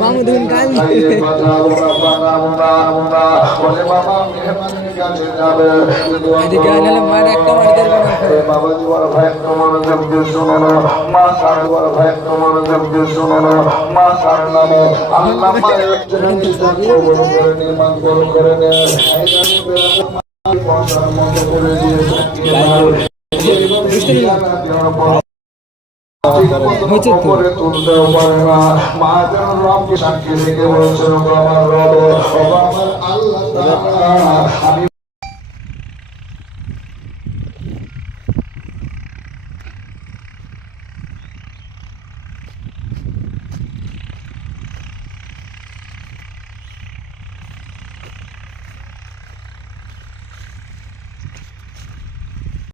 মামুদুন গান মার একটা মারি বাবাজি বড় ভাই একটু মনোযোগ দিয়ে শুনো না, মা সাহেব বড় ভাই একটু মনোযোগ দিয়ে শুনো না, মা সাহেব নামে আল্লাহ মায়ের জন্য নির্মাণ করে নেন মতো করে তুলতেও পারে না। মা যেন রবকে সাক্ষী রেখে বলছেন আমার রব, আমার আল্লাহ, আমি